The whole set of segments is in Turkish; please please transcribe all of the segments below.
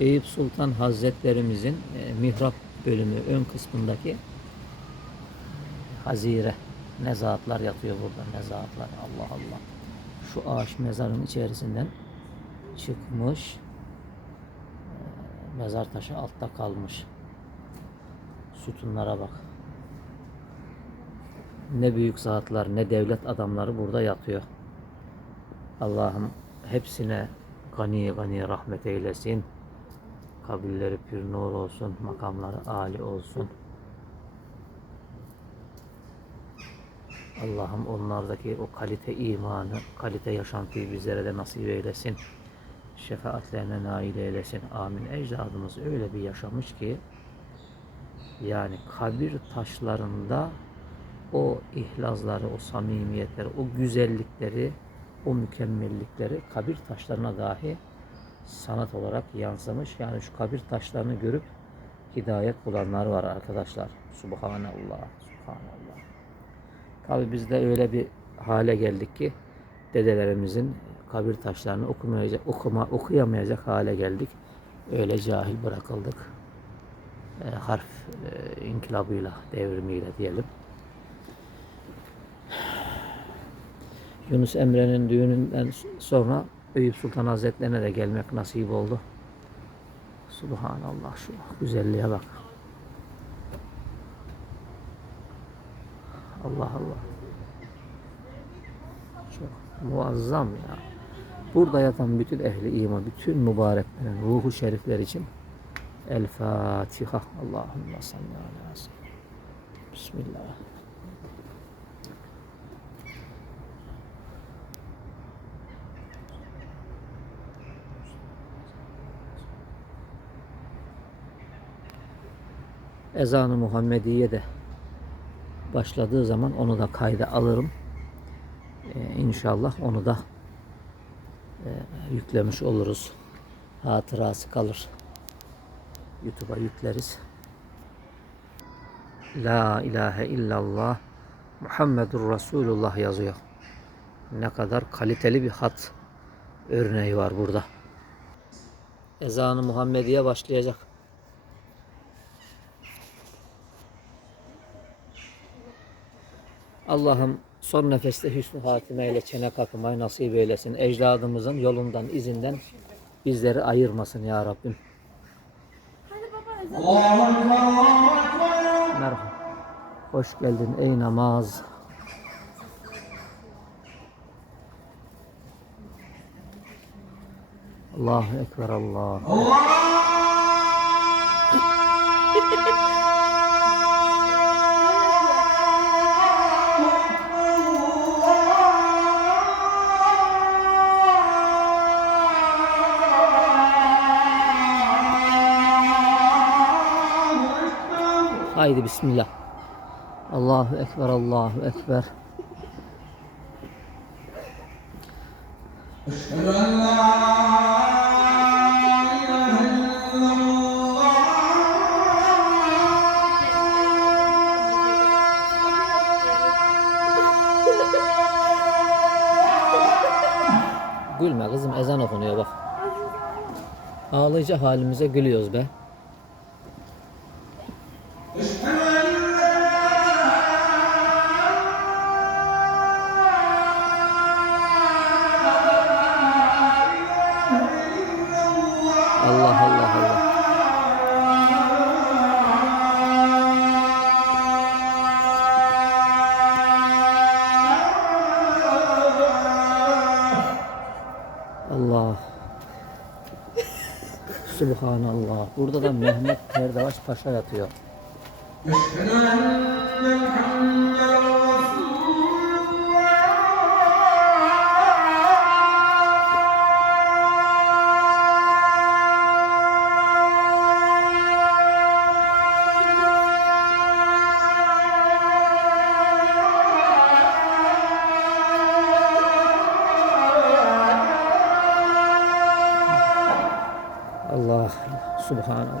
Eyüp Sultan Hazretlerimizin e, mihrap bölümü ön kısmındaki hazire ne zatlar yatıyor burada ne zatlar Allah Allah. Şu ağaç mezarın içerisinden çıkmış. E, Mezar taşı altta kalmış. Sütunlara bak. Ne büyük zatlar ne devlet adamları burada yatıyor. Allah'ım hepsine gani gani rahmet eylesin. Kabirleri pür nur olsun, makamları âli olsun. Allah'ım onlardaki o kalite imanı, kalite yaşantıyı bizlere de nasip eylesin. Şefaatlerine nail eylesin. Amin. Ecdadımız öyle bir yaşamış ki yani kabir taşlarında o ihlazları, o samimiyetleri, o güzellikleri, o mükemmellikleri kabir taşlarına dahi sanat olarak yansımış. Yani şu kabir taşlarını görüp hidayet bulanlar var arkadaşlar. Subhanallah, subhanallah. Tabi biz de öyle bir hale geldik ki dedelerimizin kabir taşlarını okumayacak, okuma, okuyamayacak hale geldik. Öyle cahil bırakıldık. E, harf e, inkılabıyla, devrimiyle diyelim. Yunus Emre'nin düğününden sonra Eyüp Sultan Hazretlerine de gelmek nasip oldu. Subhanallah şu güzelliğe bak. Allah Allah. Çok muazzam ya. Burada yatan bütün ehli iman, bütün mübareklerin ruhu şerifler için El Fatiha. Allahümme salli ala. Bismillah. Ezanı Muhammediye de başladığı zaman onu da kayda alırım. Ee, inşallah onu da e, yüklemiş oluruz. Hatırası kalır. YouTube'a yükleriz. La ilahe illallah Muhammedur Resulullah yazıyor. Ne kadar kaliteli bir hat örneği var burada. Ezanı Muhammediye başlayacak. Allah'ım son nefeste hüsnü hatime ile çene kakımayı nasip eylesin. Ecdadımızın yolundan, izinden bizleri ayırmasın ya Rabbim. Merhaba. Hoş geldin ey namaz. Allahu Ekber Allah. Haydi bismillah. Allahu Ekber, Allahu Ekber. Gülme kızım ezan okunuyor bak. Ağlayacak halimize gülüyoruz be. Subhanallah. Burada da Mehmet Perdevaş Paşa yatıyor. 这不哈了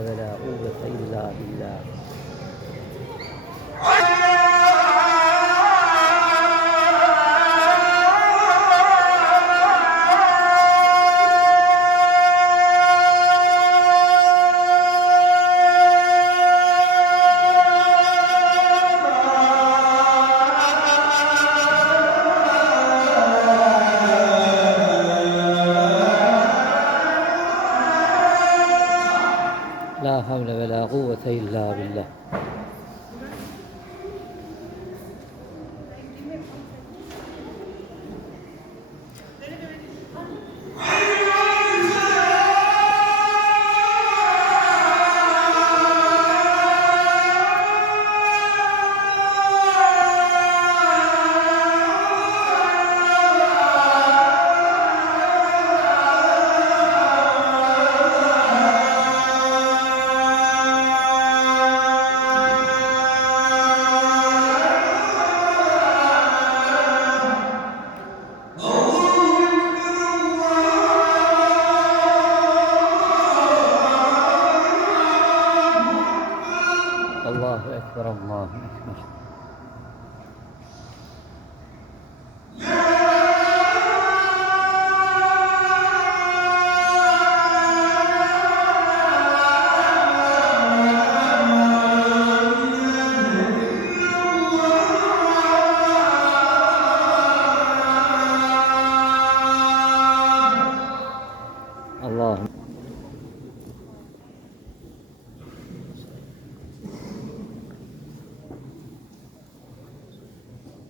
ولا قوة إلا بالله. Estağfirullah.